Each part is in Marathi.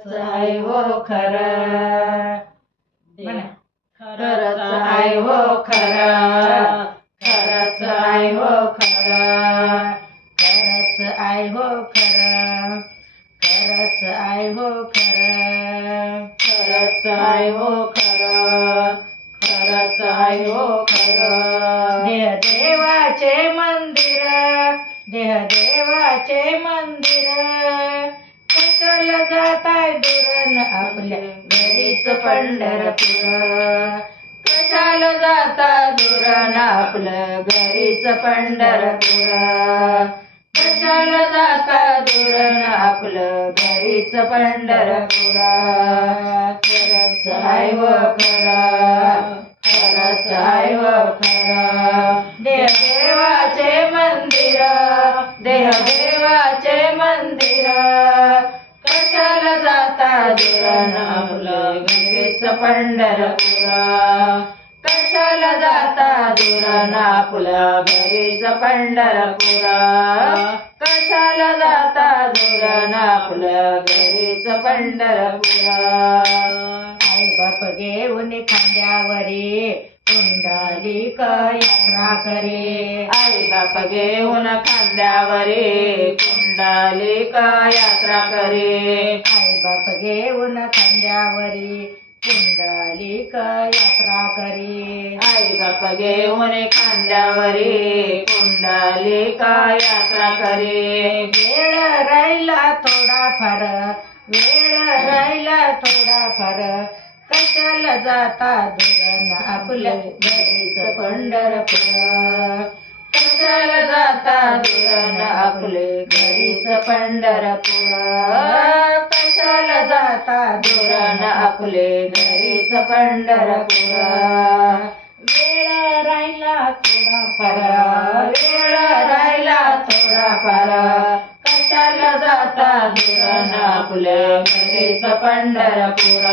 खरंच आहे हो खरं, खरंच आहे हो खरं, खरंच आहे हो खरं, खरंच आहे हो खरं, खरंच आहे हो खरं, खरंच आहे हो खरं, खरंच आहे हो खरं. देह देवाचे मंदिर, देह देवाचे मंदिर, कशाला जाताय दुरण आपल्या घरीच पंढरपूर, कशाला जाता दुरण आपलं घरीच पंढरपूर, कशाला जाता दुरण आपलं घरीच पंढरपूर. खरंच आहे हो खरं, खरंच आहे हो खरं. देह देवाचे मंदिर, देह देवाचे मंदिर, कशाला जाता दुरण आपलं घरीच पंढरपूर, कशाला जाता दुरण आपलं घरीच पंढरपूर, कशाला जाता दुरण आपलं घरीच पंढरपूर. आई बाप घेऊन खांद्यावरी पुंडलिक यात्रा करे, आई बाप घेऊन खांद्यावरी पुंडलिक यात्रा करे, आई बाप घेऊन खांद्यावरी पुंडलिक यात्रा करे, आई बाप घेऊन खांद्यावरी पुंडलिक यात्रा करे. वेळ राहिला थोडाफार, वेळ राहिला थोडाफार, कशाला जाता दुरण आपल्या घरीच पंढरपूर, कशाला जाता दुरण आपले घरीच पंढरपूर, कशाला जाता दुरण आपले घरीच पंढरपूर. वेळ राहिला थोडाफार, वेळ राहिला थोडाफार, कशाला जाता दुरण आपल्या घरीच पंढरपूर,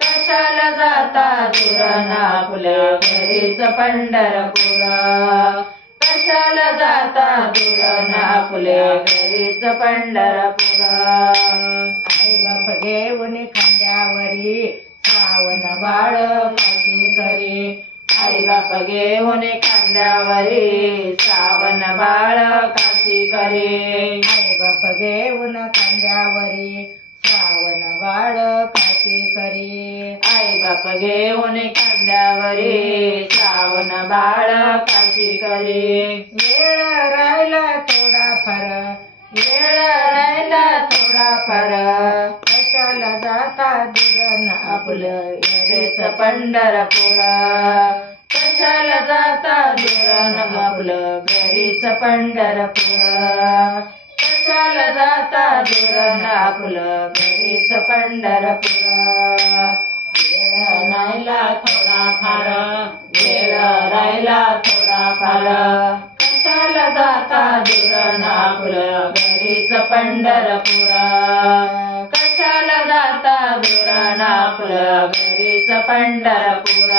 कशाला जाता दुरण आपल्या घरीच पंढरपूर, कशाला जाता दुरण आपल्या घरीच पंढरपूर. आई बाप घेऊन खांद्यावरी श्रावण बाळ काशी करे, आई बाप घेऊन खांद्यावरी श्रावण बाळ काशी करे, आई बाप घेऊन खांद्यावरी श्रावण बाळ काशी करे, आई बाप घेऊन खांद्यावरी श्रावण बाळ काशी करे. वेळ राहिला थोडाफार, वेळ राहिला थोडाफार, कशाला जाता दुरण आपलं घरीच पंढरपूर, कशाला जाता दुरण आपलं घरीच पंढरपूर, कशाला जाता दुरण आपलं घरीच पंढरपूर. वेळ राहिला थोडाफार, वेळ राहिला थोडाफार, कशाला जाता दुरण आपलं घरीच पंढरपूर, कशाला जाता दुरण आपलं घरीच पंढरपूर,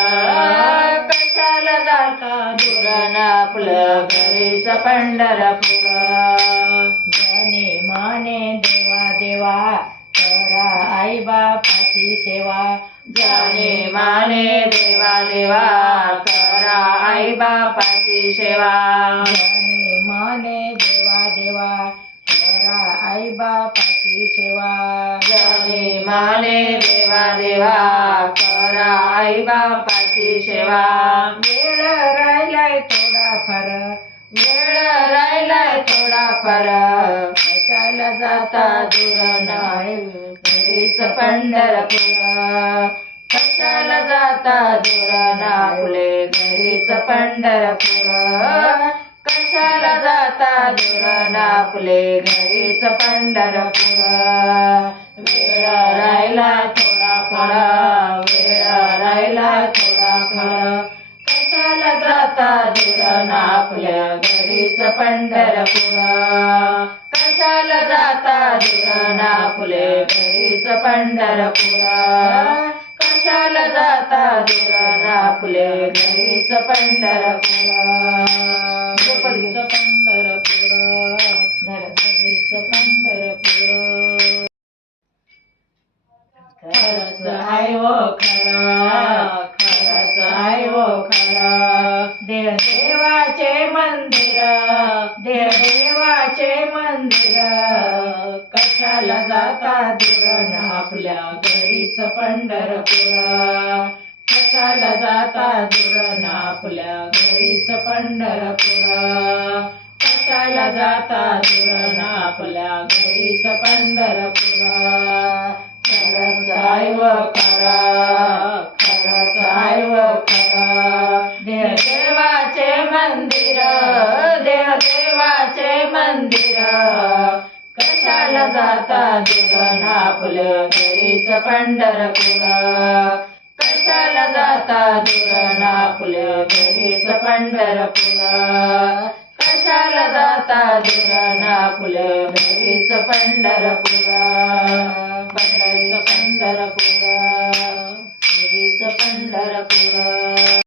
कशाला जाता दुरण आपलं घरीच पंढरपूर. जनी माने देवा देवा करा आई बापाची सेवा, जनी माने देवा देवा करा आई बापाची सेवा, जनी माने देवा देवा करा आई बापाची सेवा, जनी माने देवा देवा करा आई बापाची सेवा. वेळ राहिलाय थोडाफार, वेळ राहिलाय थोडाफार, कशाला जाता दुरण घरीच पंढरपूर, कशाला जाता दुरण आपले घरीच पंढरपूर, कशाला जाता दुरण आपले घरीच पंढरपूर. वेळ राहिला थोडाफार, वेळ राहिला थोडाफार, कशाला जाता दुरण आपल्या घरीच पंढरपूर, कशाला जाता दुरण आपले घरीच पंढरपूर, कशाला जाता दुरण आपले घरीच पंढरपूर. पंढरपूर, घरीच पंढरपूर. खरंच हाय वो खरं, खरंच हाय वो खरं. देवाचे मंदिर, देवाचे मंदिर, कशाला जाता दूर आपल्या घरीच पंढरपूर. कशाला जाता दूर आपल्या घरीच पंढरपूर. कशाला जाता दूर आपल्या घरीच पंढरपूर. खरंच हाय व खरं, खरंच हाय व खरं. देवाचे मंदिर, देवाचे मंदिर, कशाला जाता दूर आपल्या घरीच पंढरपूर. कशाला जाता दूर आपल्या घरीच पंढरपूर. कशाला जाता दूर आपल्या घरीच पंढरपूर. पंढरपूर, घरीच पंढरपूर.